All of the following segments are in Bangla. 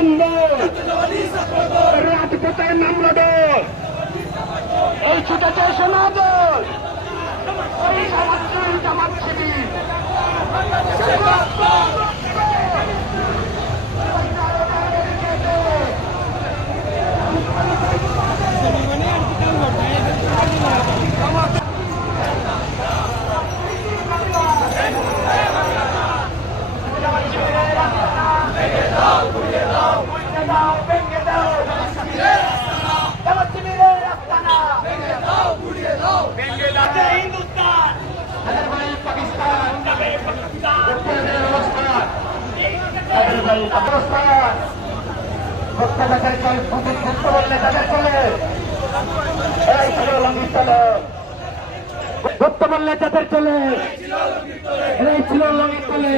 বন্ধ, রাজপথের নামল দল, এই ছুটেছে সমাদল, জামাত শিবির। গুপ্ত বললে যাদের চলে, এরাই ছিল লঙ্গির তলে।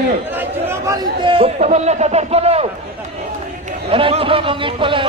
গুপ্ত বললে যাদের চলে, এরাই ছিল লঙ্গির তলে।